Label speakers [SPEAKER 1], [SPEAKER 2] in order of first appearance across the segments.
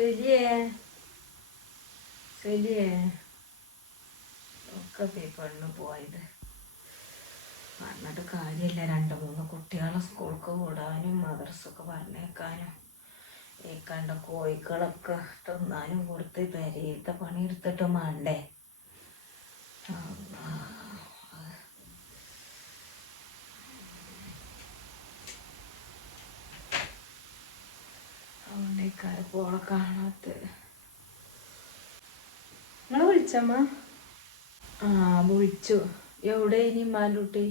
[SPEAKER 1] ശരിയേ Söyle. ഒക്കെ പേപ്പറിന് പോയത്. പറഞ്ഞിട്ട് കാര്യമില്ല. രണ്ട് മൂന്ന് കുട്ടികളെ സ്കൂൾക്ക് വിടാനും മദർസൊക്കെ പറഞ്ഞേക്കാനും ഈ കണ്ട കോഴികളൊക്കെ തിന്നാനും കൊടുത്ത് പെരയിലത്തെ പണിയെടുത്തിട്ട് വേണ്ടേ? കാണാത്തത്
[SPEAKER 2] നിങ്ങളെ വിളിച്ചമ്മ?
[SPEAKER 1] ആ വിളിച്ചു. എവിടെ ഇനി മാലൂട്ടി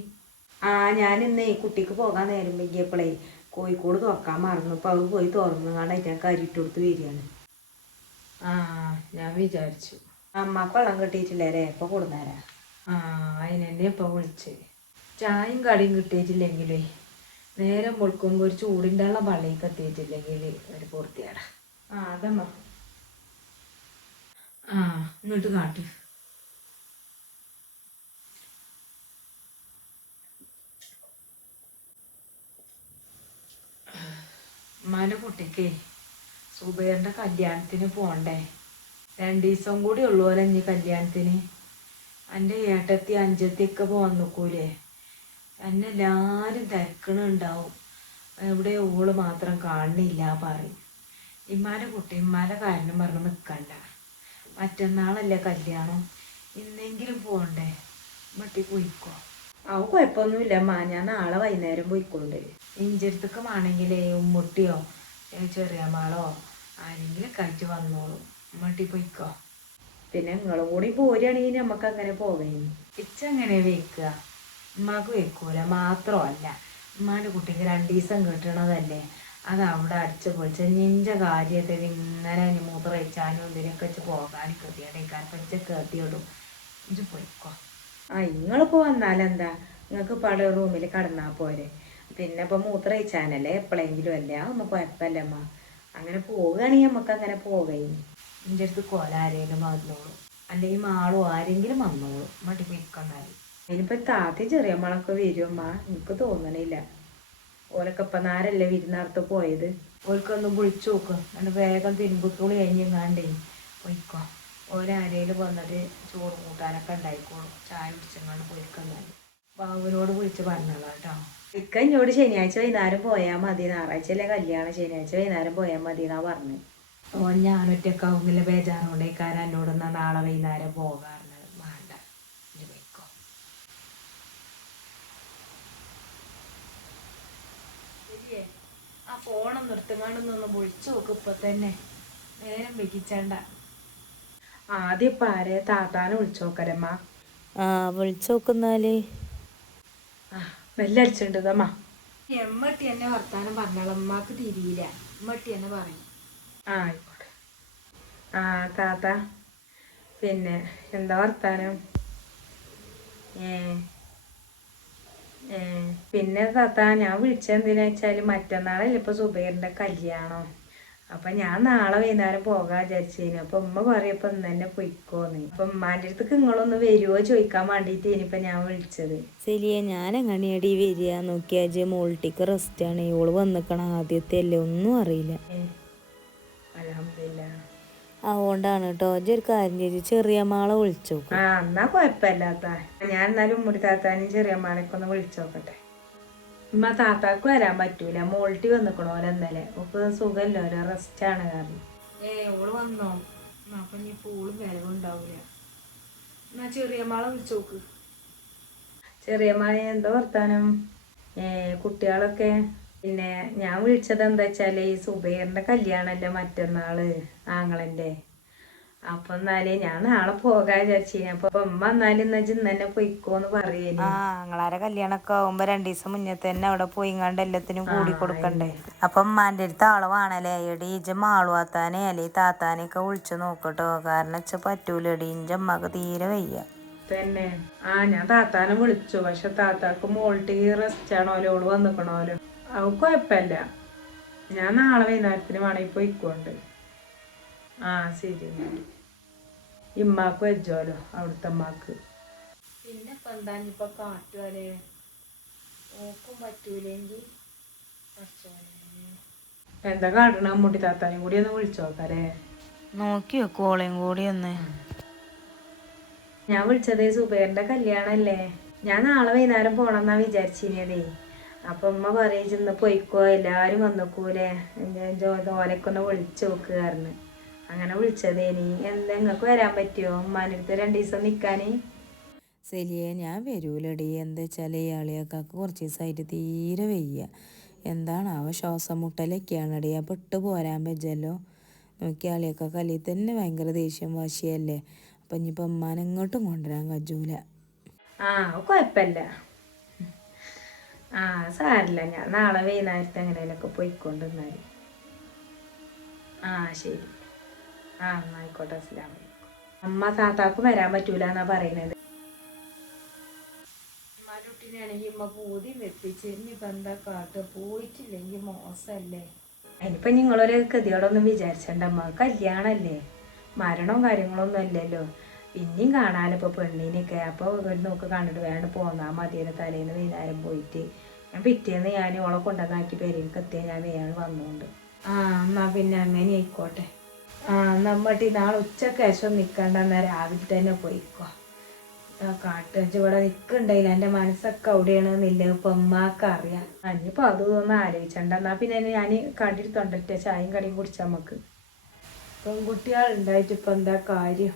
[SPEAKER 2] ആ ഞാൻ ഇന്നേ കുട്ടിക്ക് പോകാൻ നേരം വൈകിയപ്പോഴേ കോഴിക്കോട് തുറക്കാൻ മറന്നു. അപ്പൊ അവൾ പോയി തുറന്നു കാണാൻ കരിട്ട് കൊടുത്ത് വരികയാണ്.
[SPEAKER 1] ആ ഞാൻ വിചാരിച്ചു.
[SPEAKER 2] അമ്മയ്ക്ക് വെള്ളം കിട്ടിയിട്ടില്ലേ എപ്പൊ കൊടുന്നേരാ?
[SPEAKER 1] ആ അതിനെന്നെ ഇപ്പം വിളിച്ച്? ചായയും കടിയും കിട്ടിയിട്ടില്ലെങ്കിലേ നേരം പൊളിക്കുമ്പോൾ ഒരു ചൂടിന്റെ ഉള്ള പള്ളിക്ക് എത്തിയിട്ടില്ലെങ്കിൽ ഒരു പൂർത്തിയാടാ.
[SPEAKER 2] ആ അതമ്മ.
[SPEAKER 1] ആ ഇങ്ങോട്ട് കാട്ടി. ഉമ്മാന്റെ കുട്ടിക്ക് സുബൈറിന്റെ കല്യാണത്തിന് പോണ്ടേ. രണ്ട് ദിവസം കൂടി ഉള്ളൂല്ലോ ഇനി കല്യാണത്തിന്. എന്റെ ഏട്ടത്തി അഞ്ചത്തി ഒക്കെ പോകാൻ നോക്കൂലേ എന്നെ എല്ലാവരും തിരക്കണുണ്ടാവും. എവിടെ ഓൾ മാത്രം കാണുന്നില്ല പറയും. ഇമ്മാന്റെ കുട്ടി ഇമ്മാന്റെ കാരണം പറഞ്ഞ് നിൽക്കണ്ട മറ്റന്നാളല്ലേ കല്യാണം? ഇന്നെങ്കിലും പോകണ്ടേ മട്ടി പോയിക്കോ.
[SPEAKER 2] അവ കുഴപ്പമൊന്നുമില്ല മാ ഞാൻ നാളെ വൈകുന്നേരം പോയിക്കൊണ്ട്
[SPEAKER 1] ഇഞ്ചടുത്തൊക്കെ ആണെങ്കിലേ ഉമ്മുട്ടിയോ ഏ, ചെറിയ മാളോ ആരെങ്കിലും കഴിച്ച് വന്നോളൂ. മട്ടി പോയിക്കോ.
[SPEAKER 2] പിന്നെ നിങ്ങളും കൂടി പോരുകയാണെങ്കിൽ നമുക്ക് അങ്ങനെ പോകാം
[SPEAKER 1] ഇച്ചങ്ങനെ വെക്കുക ഉമ്മാക്ക് വെക്കൂല മാത്രമല്ല ഉമ്മാന്റെ കുട്ടിക്ക് രണ്ട് ദിവസം കിട്ടണതല്ലേ? അത് അവിടെ അടിച്ചു പൊളിച്ച് നിന്റെ കാര്യത്തിൽ ഇങ്ങനെ മൂത്ര വെച്ചാലും ഇതിനൊക്കെ വെച്ച് പോകാനും കൃതിയുടെ വെച്ച് കൃതിയിടും ഇത് പോയിക്കോ.
[SPEAKER 2] ആ നിങ്ങളിപ്പോ വന്നാലെന്താ? നിങ്ങൾക്ക് പട റൂമിൽ കടന്നാ പോരെ. പിന്നെ ഇപ്പൊ മൂത്രയിച്ചാനല്ലേ എപ്പോഴെങ്കിലും അല്ലേ? അതൊന്നും കുഴപ്പമില്ല അമ്മ അങ്ങനെ പോവുകയാണെങ്കിൽ നമുക്ക് അങ്ങനെ പോകയും
[SPEAKER 1] നിന്റെ അടുത്ത് കൊല ആരെങ്കിലും വന്നോളൂ. അല്ലെങ്കിൽ മാളോ ആരെങ്കിലും വന്നോളൂ. മടി പോയിക്കൊന്നാൽ
[SPEAKER 2] ഇനിയിപ്പോ താത്തി ചെറിയ മളൊക്കെ വരുമമ്മ എനിക്ക് തോന്നണില്ല. ഓലൊക്കെ നാരല്ലേ വിരുന്നാർത്ത് പോയത്?
[SPEAKER 1] ഓൽക്കൊന്ന് വിളിച്ചു നോക്ക്. എന്നിട്ട് വേഗം തിരുമ്പുത്തുള്ളി കഴിഞ്ഞെങ്ങാണ്ടേ പോയിക്കോ. ഓരാരേലും വന്നിട്ട് ചോറ് കൂട്ടാനൊക്കെ ഉണ്ടായിക്കോളും. ചായ കുടിച്ചെങ്ങാണ്ട് പോയിക്കൊന്നാൽ ബാബുവിനോട് വിളിച്ച് പറഞ്ഞോളാം കേട്ടോ
[SPEAKER 2] ഇക്ക എന്നോട് ശനിയാഴ്ച വൈകുന്നേരം പോയാൽ മതി. ഞായറാഴ്ച അല്ലേ കല്യാണം. ശനിയാഴ്ച വൈകുന്നേരം പോയാൽ മതി എന്നാ പറഞ്ഞു.
[SPEAKER 1] ഓൻ ഞാനൊറ്റക്കാവുന്നില്ല ബേജാറോണ്ടേക്കാരൻ നാളെ വൈകുന്നേരം പോകാറുണ്ട് വേണ്ട ഇജ്ജ് പോയിക്കോ ശരിയേ ആ ഫോണും എടുത്തുങ്ങാണ്ടൊന്നൊന്ന് വിളിച്ചു നോക്ക് ഇപ്പൊ തന്നെ. നേരം വെക്കിച്ചണ്ട
[SPEAKER 2] ആദ്യം ഇപ്പൊ ആരെ? താത്താനെ വിളിച്ചു നോക്കരമ്മ
[SPEAKER 1] ആ വിളിച്ചു നോക്കുന്നാൽ.
[SPEAKER 2] ആ വെല്ലടിച്ചിട്ടുണ്ടമ്മ
[SPEAKER 1] എമ്മട്ടി എന്നെ വർത്താനം പറഞ്ഞാൽ അമ്മയ്ക്ക് തിരിയില്ല. എമ്മട്ടി എന്നെ പറയും.
[SPEAKER 2] ആ ആയിക്കോട്ടെ. ആ താത്ത. പിന്നെ എന്താ വർത്താനം? ഏ പിന്നെ താത്ത ഞാൻ വിളിച്ചെന്തിനാ വെച്ചാൽ മറ്റന്നാളല്ലേ ഇപ്പൊ സുബൈറിന്റെ കല്യാണം. അപ്പൊ ഞാൻ നാളെ വൈകുന്നേരം പോകാൻ വിചാരിച്ചേനു. അപ്പൊ ഉമ്മ പറയപ്പോ ഇന്ന് തന്നെ പൊയ്ക്കോന്ന്. അപ്പൊ ഉമ്മാന്റെ അടുത്തേക്ക് നിങ്ങളൊന്ന് വരുവോ ചോദിക്കാൻ വേണ്ടിട്ട് ഇനിയിപ്പൊ ഞാൻ വിളിച്ചത്.
[SPEAKER 3] ശരിയെ ഞാൻ എങ്ങനെയാടി വരിക? നോക്കിയാ ജെ മോൾട്ടിക്ക് റെസ്റ്റ് ആണ്. ഇവൾ വന്നിക്കണ ആദ്യത്തെ അല്ലേ? ഒന്നും അറിയില്ല.
[SPEAKER 2] അലഹമില്ല
[SPEAKER 3] അതുകൊണ്ടാണ് കേട്ടോ. ഒരു കാര്യം ചെയ്ത് ചെറിയ മാളെ വിളിച്ചു നോക്കും.
[SPEAKER 2] ആ എന്നാ കൊഴപ്പല്ലാത്ത. ഞാൻ എന്നാലും ഉമ്മടി താത്താനും ചെറിയ മാളൊക്കെ ഒന്ന് വിളിച്ചു നോക്കട്ടെ. ഉമ്മ താത്താക്ക് വരാൻ പറ്റൂല. മോൾട്ടി വന്നിക്കണോ ഇന്നലെ. ഒക്കെ സുഖമല്ലോ. ഓരോ റെസ്റ്റ് ആണ് കാരണം.
[SPEAKER 1] ഏ ഓൾ വന്നോ? അപ്പൊ ഇനി പൂളും വരവുണ്ടാവൂല എന്നാ ചെറിയ മാളെ വിളിച്ചു നോക്ക്.
[SPEAKER 2] ചെറിയ മാളെ എന്താ വർത്താനം? ഏ കുട്ടികളൊക്കെ? പിന്നെ ഞാൻ വിളിച്ചത് എന്താ വെച്ചാൽ ഈ സുബൈറിന്റെ കല്യാണല്ലേ മറ്റന്നാൾ ആങ്ങളന്റെ. അപ്പൊ എന്നാൽ ഞാൻ നാളെ പോകാൻ വിചാരിച്ചു അപ്പൊ ഉമ്മ എന്നാലും എന്നാ തന്നെ പൊയ്ക്കോന്ന് പറയേനി.
[SPEAKER 3] കല്യാണൊക്കെ ഞങ്ങളാരെ കല്യാണമൊക്കെ ആവുമ്പോ രണ്ടു ദിവസം മുന്നേ തന്നെ അവിടെ പോയി കണ്ട് എല്ലാത്തിനും കൂടി കൊടുക്കണ്ടേ? അപ്പൊ ഉമ്മാന്റെ അടുത്ത് ആൾ വേണല്ലേ? എടി ഇജ മാളുവാത്താനെ അല്ലെ താത്താനെ ഒക്കെ വിളിച്ചു നോക്കട്ടോ. കാരണം വെച്ചാ പറ്റൂലടി ഇഞ്ച അമ്മയ്ക്ക് തീരെ വയ്യ.
[SPEAKER 2] തന്നെ. ആ ഞാൻ താത്താനെ വിളിച്ചു. പക്ഷെ താത്താക്ക് മോൾട്ടി റെസ്റ്റ് ആണോലോ ഓൾ വന്നിക്കണോലോ അത് കുഴപ്പമില്ല ഞാൻ നാളെ വൈകുന്നേരത്തിന് വേണമെങ്കിൽ പോയിക്കോണ്ട് ആ ശരി. ഇമ്മാക്ക് വെച്ചോലോ അവിടുത്തെ അമ്മാക്ക്
[SPEAKER 1] പിന്നെ ഇപ്പൊ എന്താ ഇപ്പൊ കാട്ടുവരെ ഓക്കും പറ്റൂലെങ്കിൽ
[SPEAKER 2] എന്താ കാട്ടണ? അമ്മൂട്ടി താത്താനും കൂടി ഒന്ന് വിളിച്ചു നോക്കാല്ലേ
[SPEAKER 3] നോക്കി വെക്കും ഓളയും കൂടി ഒന്ന്.
[SPEAKER 2] ഞാൻ വിളിച്ചത് സുബേറിന്റെ കല്യാണല്ലേ? ഞാൻ നാളെ വൈകുന്നേരം പോണെന്നാ വിചാരിച്ചിനതേ. അപ്പൊ ഉമ്മ പറയും ഇന്ന് പോയിക്കോ എല്ലാരും വന്നക്കൂലേ? ഓനക്കൊന്ന് വിളിച്ചു നോക്കുകാരന് അങ്ങനെ വിളിച്ചതേനി എന്താ നിങ്ങക്ക് വരാൻ പറ്റുമോ ഉമ്മാനടുത്ത് രണ്ടു ദിവസം നിക്കാന്.
[SPEAKER 3] സെലിയെ ഞാൻ വരൂലടി. എന്താ വെച്ചാൽ ഈ അളിയാക്കാക്ക് കുറച്ച് ദിവസമായിട്ട് തീരെ വയ്യ. അവ ശ്വാസം മുട്ടലൊക്കെയാണടി അപ്പം ഇട്ട് പോരാൻ പറ്റല്ലോ നോക്കി കലി തന്നെ ഭയങ്കര ദേഷ്യം വാശിയല്ലേ. അപ്പം ഇനിയിപ്പം അമ്മാനെങ്ങോട്ടും കൊണ്ടുവരാൻ കജൂല
[SPEAKER 2] ആ കുഴപ്പമില്ല. ആ സാരില്ല ഞാൻ നാളെ വൈകുന്നേരത്തെ എങ്ങനെയൊക്കെ പോയിക്കൊണ്ടിരുന്നാൽ ആ ശരി. ആ ആയിക്കോട്ടെ അലൈക്കും. അമ്മ താത്താക്കും വരാൻ പറ്റൂല എന്നാ
[SPEAKER 1] പറയുന്നത് ഉമ്മ പൂതി വെപ്പിച്ച് ഇനിയിപ്പോൾ എന്താ കാട്ടുക പോയിട്ടില്ലെങ്കിൽ മോശമല്ലേ
[SPEAKER 2] അതിനിപ്പോ നിങ്ങളൊരു ഗതിയോടൊന്നും വിചാരിച്ചണ്ട അമ്മ കല്യാണല്ലേ? മരണവും കാര്യങ്ങളൊന്നും അല്ലല്ലോ. പിന്നെയും കാണാലോ ഇപ്പൊ പെണ്ണിനൊക്കെ അപ്പൊ ഒരു നോക്ക് കണ്ടിട്ട് വേണ്ട പോന്നാ മതിയുടെ തലേന്ന് വൈകുന്നേരം പോയിട്ട്. ഞാൻ പിറ്റേന്ന് ഞാൻ ഓളെ കൊണ്ടുവന്നാക്കി പെരേക്ക് എത്തിയാൽ ഞാൻ വേഗം വന്നുകൊണ്ട്
[SPEAKER 1] ആ എന്നാ പിന്നെ അങ്ങനെ ആയിക്കോട്ടെ. ആ നമ്മട്ടി നാളെ ഉച്ചയ്ക്ക് ശേഷം നിൽക്കണ്ട എന്നാ രാവിലെ തന്നെ പോയിക്കോ. കാട്ടുവെച്ച് ഇവിടെ നിൽക്കണ്ടായില്ല എന്റെ മനസ്സൊക്കെ അവിടെയാണെന്നില്ല? ഇപ്പം ഉമ്മാക്ക് അറിയാം.
[SPEAKER 2] അനിയിപ്പോ അതൊന്നും ആലോചിച്ചണ്ട. എന്നാ പിന്നെ ഞാൻ കണ്ടിട്ട് തൊണ്ടിട്ട് ചായയും കടിയും കുടിച്ചാ നമുക്ക്
[SPEAKER 1] പെൺകുട്ടികൾ ഉണ്ടായിട്ട് ഇപ്പം എന്താ കാര്യം?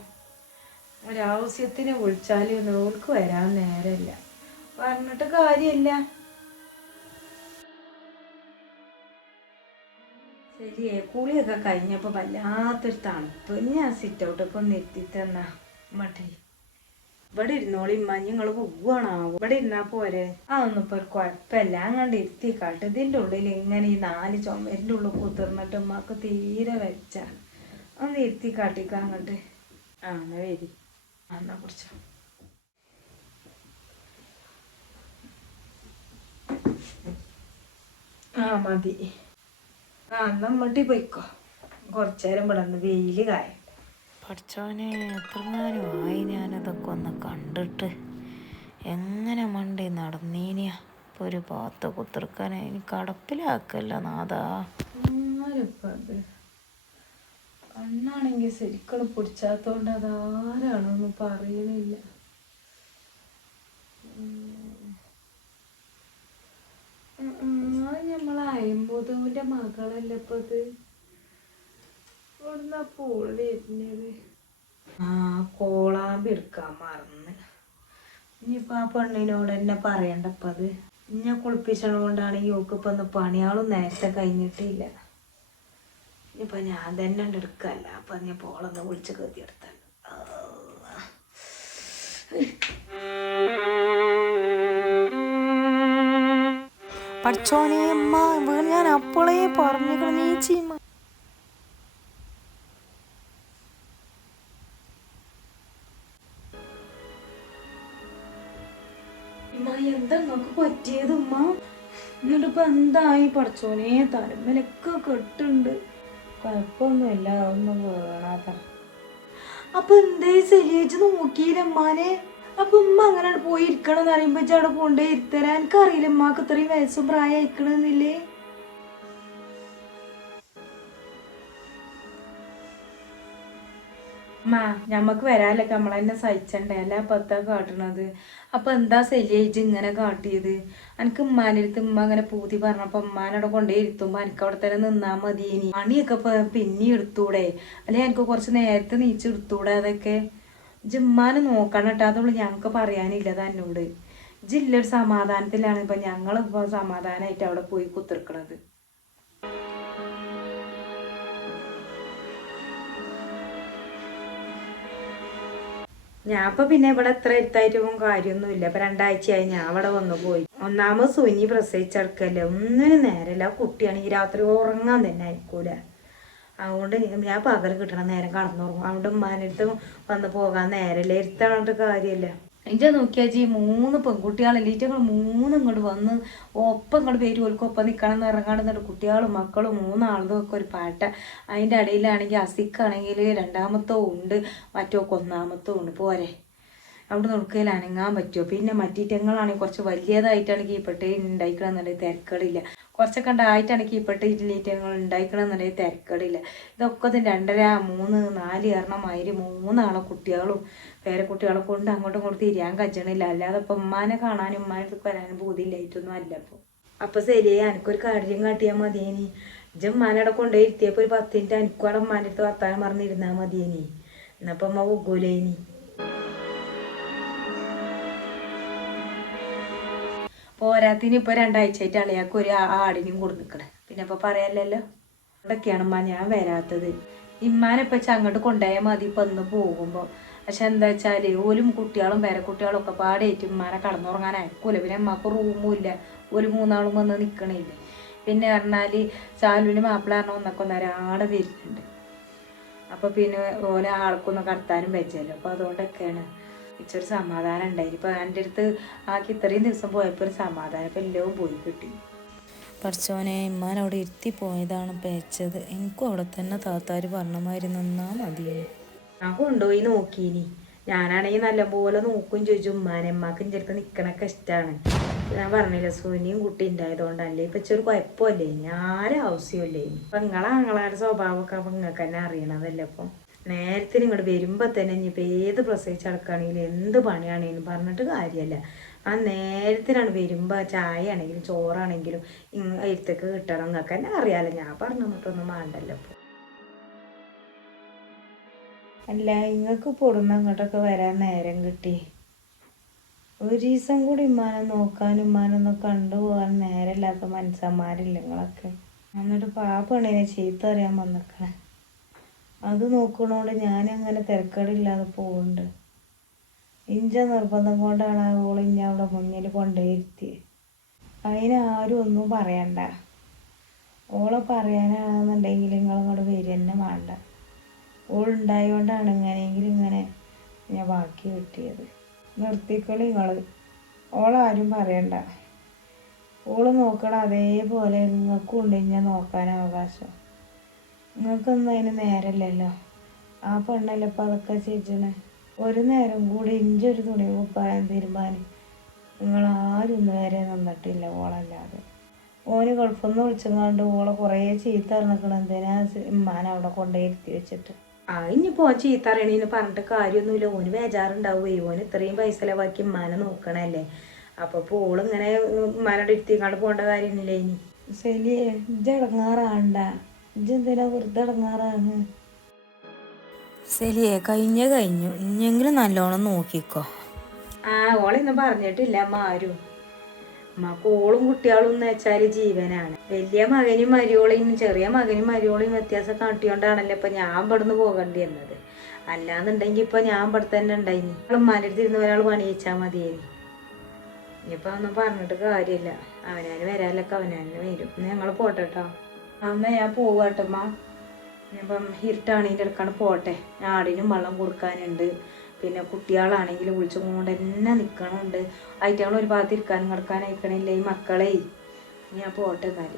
[SPEAKER 1] ഒരാവശ്യത്തിന് വിളിച്ചാലും ഓൾക്ക് വരാൻ നേരമില്ല. പറഞ്ഞിട്ട് കാര്യമില്ല. ശരിയേ കുളിയൊക്കെ കഴിഞ്ഞപ്പോൾ വല്ലാത്തൊരു തണുപ്പ്. ഞാൻ സിറ്റ് ഔട്ടൊക്കെ ഒന്ന് എത്തിത്തന്നാ. മട്ടേ ഇവിടെ ഇരുന്നോളി ഇമ്മ നിങ്ങൾ ഇവിടെ ഇരുന്നാ പോരെ. അതൊന്നും ഇപ്പൊ ഒരു കുഴപ്പമില്ല. അങ്ങോട്ട് ഇരുത്തി കാട്ട് ഇതിന്റെ ഉള്ളിൽ ഇങ്ങനെ ഈ നാല് ചുമരിന്റെ ഉള്ളിൽ കുതിർന്നിട്ട് ഉമ്മക്ക് തീരെ വെച്ചാണ്. ഒന്ന് ഇരുത്തി കാട്ടിക്കാങ്ങോട്ട് ആ എന്നാ വരി. എന്നാ കുടിച്ചോ ആ മതി. ആ എന്നാ മട്ടി പോയിക്കോ. കുറച്ചേരം ഇവിടെ നിന്ന് വെയിൽ കായ
[SPEAKER 3] പഠിച്ചവനെ എത്രങ്ങാനും ആയി ഞാനതൊക്കെ ഒന്ന് കണ്ടിട്ട്. എങ്ങനെ മണ്ടി നടന്നീനിയ? ഇപ്പോൾ ഒരു പാത്ത കുത്തിർക്കാനെ ഇനി കടപ്പിലാക്കല്ല നാദാ
[SPEAKER 1] കണ്ണാണെങ്കിൽ ശരിക്കും പിടിച്ചാത്തോണ്ട് അതാരാണോന്ന് പറയണില്ല. നമ്മളെ അയമ്പൂതൂന്റെ മകളല്ലേ ഇപ്പൊ അത് ഇവിടുന്ന് പൂൾ വരുന്നത്. ആ കോളാമ്പി എടുക്കാൻ മറന്ന്. ഇനിയിപ്പോ ആ പെണ്ണിനോട് തന്നെ പറയണ്ടപ്പത്. ഇന്നെ കുളിപ്പിച്ചത് കൊണ്ടാണ് യോക്ക് ഇപ്പൊ ഒന്ന് പണിയാളും നേരത്തെ കഴിഞ്ഞിട്ടില്ല. ഇനിയിപ്പോ ഞാൻ തന്നെ എടുക്കല്ല. അപ്പം ഞാൻ പോളൊന്ന് വിളിച്ച്
[SPEAKER 3] അമ്മ വീണ് ഞാൻ അപ്പോളേ പറഞ്ഞു നീച്ചിമ്മ
[SPEAKER 1] എന്താ നിങ്ങക്ക് പറ്റിയത് ഉമ്മ? എന്നിട്ടിപ്പോ എന്തായി പഠിച്ചോനെ? തലമ്മലൊക്കെ കെട്ടുണ്ട്. കുഴപ്പമൊന്നുമില്ല ഒന്നും വേണാത്ത. അപ്പൊ എന്തേ ശരിയേച്ച് നോക്കിയില്ല ഉമ്മാനെ? അപ്പൊ ഉമ്മ അങ്ങനെ പോയി ഇരിക്കണം എന്ന് പറയുമ്പോ അവിടെ കൊണ്ടുപോയി ഇരുത്തരാൻ എനിക്കറിയില്ല ഉമ്മാക്ക് ഇത്രയും വയസ്സും പ്രായം അമ്മ ഞമ്മക്ക് വരാല്ലേ നമ്മളെന്നെ സഹിച്ചണ്ടേ. അല്ല അപ്പൊ എന്താ കാട്ടണത്? അപ്പൊ എന്താ സെലിയേജ് ഇങ്ങനെ കാട്ടിയത്? എനിക്ക് ഉമ്മാന്റെ അടുത്ത് ഉമ്മ അങ്ങനെ പൂതി പറഞ്ഞപ്പോ ഉമ്മാനോട് കൊണ്ടേ ഇരുത്തുമ്പോ എനിക്ക് അവിടെ തന്നെ നിന്നാ മതി ഇനി പണിയൊക്കെ പിന്നെ എടുത്തൂടെ? അല്ലെ എനിക്ക് കുറച്ച് നേരത്തെ നീച്ച് എടുത്തൂടെ അതൊക്കെ? ജിമ്മാനെ നോക്കണം കേട്ടോ അതുള്ളൂ ഞങ്ങൾക്ക് പറയാനില്ല തന്നോട്. ജില്ലൊരു സമാധാനത്തിലാണ് ഇപ്പൊ ഞങ്ങളിപ്പോ സമാധാനമായിട്ട് അവിടെ പോയി കുത്തിർക്കണത്. ഞാൻ ഇപ്പൊ പിന്നെ ഇവിടെ എത്ര എടുത്തായിട്ടും കാര്യമൊന്നുമില്ല. ഇപ്പൊ രണ്ടാഴ്ചയായി ഞാൻ അവിടെ വന്നു പോയി. ഒന്നാമത് സുനി പ്രസവിച്ചെടുക്കല്ലേ. ഒന്നിനും നേരമില്ല. കുട്ടിയാണെങ്കിൽ രാത്രി ഉറങ്ങാൻ തന്നെ ആയിക്കൂല. അതുകൊണ്ട് ഞാൻ പകൽ കിട്ടണ നേരം കടന്നുറങ്ങും. അതുകൊണ്ട് ഉമ്മാന്റെ അടുത്ത് വന്ന് പോകാൻ നേരമില്ല. ഇരുത്തണിട്ട് കാര്യമില്ല. എന്റെ നോക്കിയാച്ചി മൂന്ന് പെൺകുട്ടികളല്ലേ ഈറ്റങ്ങൾ മൂന്നും ഇങ്ങോട്ട് വന്ന് ഒപ്പം ഇങ്ങോട്ട് പേര് ഓൽക്ക് ഒപ്പം നിൽക്കണം എന്ന് ഇറങ്ങാണെന്നുണ്ട് കുട്ടികളും മക്കളും മൂന്നാളതും ഒക്കെ ഒരു പാട്ട. അതിന്റെ ഇടയിലാണെങ്കിൽ അസിക്കാണെങ്കിൽ രണ്ടാമത്തോ ഉണ്ട് മറ്റോക്ക് ഒന്നാമത്തോ ഉണ്ട്. പോരെ. അവിടെ നോക്കിയാൽ അനങ്ങാൻ പറ്റുമോ പിന്നെ മറ്റീറ്റങ്ങളാണെങ്കിൽ കുറച്ച് വലിയതായിട്ടാണെങ്കിൽ ഈ പെട്ടേ ഉണ്ടായിക്കണമെന്നുണ്ടെങ്കിൽ തിരക്കുകളില്ല. കുറച്ചൊക്കെ ഉണ്ടായിട്ടാണെങ്കിൽ ഇപ്പോഴത്തെ ഞങ്ങൾ ഉണ്ടായിക്കണമെന്നുണ്ടെങ്കിൽ തിരക്കടില്ല. ഇതൊക്കെ ഇത് രണ്ടര മൂന്ന് നാല് കാരണം മാതിരി മൂന്നാളെ കുട്ടികളും പേരക്കുട്ടികളെ കൊണ്ട് അങ്ങോട്ടും ഇങ്ങോട്ടും തിരിയാൻ കജ്ജണില്ല. അല്ലാതെ ഇപ്പം ഉമ്മാനെ കാണാനും ഉമ്മാനെ അടുത്ത് വരാനും ബോധ്യമില്ലായിട്ടൊന്നും അല്ല ഇപ്പോൾ അപ്പോൾ ശരി എനിക്കൊരു കാര്യം കാട്ടിയാൽ മതിയേനി. ഇജ് ഉമ്മാനടെ കൊണ്ടുപോയി ഇരുത്തിയപ്പോൾ ഒരു പത്ത് മിനിറ്റ് എനിക്കും അവിടെ ഉമ്മാന്റെ അടുത്ത് വർത്താനം പറഞ്ഞിരുന്നാൽ മതിയേനി. എന്നപ്പം അമ്മ ഉഗ്ഗൂലേനി. പോരാത്തിന് ഇപ്പൊ രണ്ടാഴ്ചയായിട്ട് അളിയാക്ക് ഒരു ആടിനും കൂടെ കൊടുന്നിക്കണേ പിന്നെ ഇപ്പൊ പറയാലല്ലോ അതൊക്കെയാണ് ഉമ്മ ഞാൻ വരാത്തത്. ഇമ്മാനെപ്പ അങ്ങോട്ട് കൊണ്ടുപോയാൽ മതി ഇപ്പൊ ഒന്ന് പോകുമ്പോ. പക്ഷെ എന്താ വെച്ചാൽ ഓലും കുട്ടികളും പേരക്കുട്ടികളും ഒക്കെ പാടേറ്റ് ഉമ്മാനെ കടന്നുറങ്ങാൻ അയക്കൂല പിന്നെ അമ്മയ്ക്ക് റൂമും ഇല്ല. ഒരു മൂന്നാളും വന്ന് നിക്കണില്ല. പിന്നെ പറഞ്ഞാൽ ചാലുവിന് മാപ്പിള പറഞ്ഞ ഒന്നൊക്കെ ഒന്നരാടെ വരുന്നുണ്ട് അപ്പൊ പിന്നെ ഓലെ ആൾക്കൊന്നും കടത്താനും വെച്ചല്ലോ അപ്പൊ അതുകൊണ്ടൊക്കെയാണ് ഇച്ചൊരു സമാധാനം ഉണ്ടായി. ഇപ്പൊ എന്റെ അടുത്ത് ആക്കി ഇത്രയും ദിവസം പോയപ്പോ ഒരു സമാധാനം ഇപ്പൊ എല്ലാം പോയി കിട്ടി.
[SPEAKER 3] പഠിച്ചോനെ ഇമ്മാൻ അവിടെ ഇരുത്തി പോയതാണ് പേച്ചത്. എനിക്കും അവിടെ തന്നെ താത്താര് പറഞ്ഞമായിരുന്നു എന്നാ നിന്നാ മതിയെ
[SPEAKER 1] ഞാൻ കൊണ്ടുപോയി നോക്കീനി. ഞാനാണെങ്കിൽ നല്ലപോലെ നോക്കും ചോദിച്ചു ഉമ്മാനെ ഉമ്മാക്ക് എന്റെ അടുത്ത് നിൽക്കണൊക്കെ ഇഷ്ടമാണ് ഞാൻ പറഞ്ഞില്ല സുനിയും കുട്ടി ഉണ്ടായതുകൊണ്ടല്ലേ ഇപ്പൊ ഇച്ചൊരു കുഴപ്പമില്ലേ? ഇനി ആരും ആവശ്യമില്ലേ? ഇപ്പൊ നിങ്ങളെ ആങ്ങളാരുടെ സ്വഭാവമൊക്കെ അപ്പൊ നിങ്ങൾക്ക് തന്നെ അറിയണതല്ലേ അപ്പം നേരത്തിന് ഇങ്ങോട്ട് വരുമ്പോ തന്നെ ഇനിയിപ്പോൾ ഏത് പ്രസവിച്ച് അടക്കുകയാണെങ്കിലും എന്ത് പണിയാണെങ്കിലും പറഞ്ഞിട്ട് കാര്യമല്ല ആ നേരത്തിനാണ് വരുമ്പോ ചായ ആണെങ്കിലും ചോറാണെങ്കിലും ഇങ്ങ എടുത്തേക്ക് കിട്ടണം എന്നൊക്കെ തന്നെ അറിയാലോ. ഞാൻ പറഞ്ഞു തന്നിട്ടൊന്നും വേണ്ടല്ലോ ഇപ്പോൾ
[SPEAKER 4] അല്ല നിങ്ങൾക്ക് പൊടുന്ന അങ്ങോട്ടൊക്കെ വരാൻ നേരം കിട്ടി? ഒരു ദിവസം കൂടി ഉമ്മാനെ നോക്കാനും ഉമ്മാനൊന്നും കണ്ടുപോകാൻ നേരമില്ലാത്ത മനുഷ്യന്മാരില്ല നിങ്ങളൊക്കെ എന്നിട്ട് പാപ്പണേനെ ചീത്ത അറിയാൻ വന്നേക്കണേ. അത് നോക്കണോണ്ട് ഞാനങ്ങനെ തിരക്കേടില്ലാതെ പോകുന്നുണ്ട് ഇഞ്ച നിർബന്ധം കൊണ്ടാണ് ഓൾ ഇഞ്ഞ അവിടെ മുന്നിൽ കൊണ്ടുപോയിരുത്തിയത് അതിനാരും ഒന്നും പറയണ്ട. ഓളെ പറയാനാണെന്നുണ്ടെങ്കിൽ നിങ്ങളിങ്ങോട്ട് വരിക തന്നെ വേണ്ട ഓളുണ്ടായോണ്ടാണ് ഇങ്ങനെയെങ്കിലും ഇങ്ങനെ ഞാൻ ബാക്കി കിട്ടിയത് നിർത്തിക്കളി ഓളെ ഓളാരും പറയണ്ട. ഓൾ നോക്കണം അതേപോലെ നിങ്ങൾക്കും ഉണ്ട് ഞാൻ നോക്കാൻ അവകാശം. നിങ്ങൾക്കൊന്നും അതിന് നേരമില്ലല്ലോ. ആ പെണ്ണല്ലേ ഇപ്പം അതൊക്കെ ഒരു നേരം കൂടി ഇഞ്ചി ഒരു തുണി കുപ്പായം തീരുമാനം. നിങ്ങൾ ആരും ഇന്ന് വരെ നിന്നിട്ടില്ല ഓളല്ലാതെ. ഓന് കുഴപ്പമൊന്നും വിളിച്ചങ്ങാണ്ട് ഓളെ കുറേ ചീത്ത അറിഞ്ഞിക്കണം എന്തിനാ ഉമ്മാനെ അവിടെ കൊണ്ടുപോയി ഇരുത്തി വെച്ചിട്ട്?
[SPEAKER 1] ആ ഇനിയിപ്പോൾ ഓൻ ചീത്ത അറിയണേന്ന് പറഞ്ഞിട്ട് കാര്യമൊന്നുമില്ല. ഓന് ബേജാറുണ്ടാവുകയെ ഓന് ഇത്രയും പൈസ ലവാക്കി ഉമ്മാനെ നോക്കണല്ലേ. അപ്പൊ പോൾ ഇങ്ങനെ ഉമ്മാനോട് ഇരുത്തിക്കാണ്ട് പോകേണ്ട കാര്യമില്ലേ ഇനി.
[SPEAKER 4] ശരി ഇജ്ജ് എന്തിനാ വെറുതെ ഇടങ്ങാറാണ്
[SPEAKER 3] ശരിയേ കഴിഞ്ഞ കഴിഞ്ഞു. ഇനിയെങ്കിലും നല്ലോണം നോക്കിക്കോ.
[SPEAKER 1] ആ ഓളൊന്നും പറഞ്ഞിട്ടില്ല അമ്മ ആരും. അമ്മയ്ക്ക് ഓളും കുട്ടികളും എന്ന് വെച്ചാൽ ജീവനാണ്. വലിയ മകനും മരിയോളയും ചെറിയ മകനും മരിയോളയും വ്യത്യാസം കാട്ടിയോണ്ടാണല്ലോ ഇപ്പൊ ഞാൻ ഇവിടുന്ന് പോകേണ്ടി വന്നത്. അല്ലാന്നുണ്ടെങ്കി ഇപ്പൊ ഞാൻ ഇവിടെ തന്നെ ഉണ്ടായിനി. ഉമ്മാന്റെ അടുത്ത് ഇരുന്ന് ഒരാൾ പണി വെച്ചാൽ മതിയായിരുന്നു ഇനിയിപ്പൊ ഒന്നും പറഞ്ഞിട്ട് കാര്യമില്ല. അവനാന് വരാനൊക്കെ അവനാന് വരും. ഞങ്ങൾ പോട്ടെ കേട്ടോ അമ്മ ഞാൻ പോവാട്ടമ്മ ഇപ്പം ഇരുട്ടാണെങ്കിൽ എടുക്കാണ് പോട്ടെ ആടിനും വെള്ളം കൊടുക്കാനുണ്ട്. പിന്നെ കുട്ടികളാണെങ്കിൽ വിളിച്ചും കൊണ്ട് തന്നെ നിൽക്കണുണ്ട് ഐറ്റങ്ങൾ ഒരു ഭാഗത്ത് ഇരിക്കാനും കിടക്കാനും അയക്കണില്ല ഈ മക്കളെ. ഞാൻ പോട്ടെ എന്നാൽ.